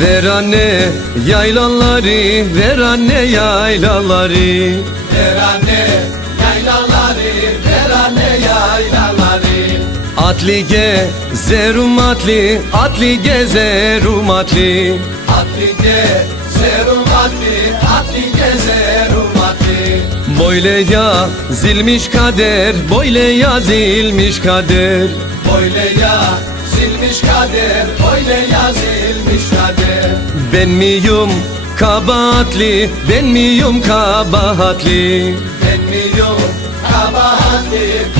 Ver anne yaylaları, ver anne yaylaları. Ver anne yaylaları, ver anne yaylaları. Atli gezerum atli, atli gezerum atli. Atli gezerum atli, atli gezerum atli. Böyle ya zilmiş kader, böyle ya zilmiş kader. Böyle ya zilmiş kader, öyle yazılmış Ben miyum kabahatli, ben miyum kabahatli? Ben miyim kabahatli, miyim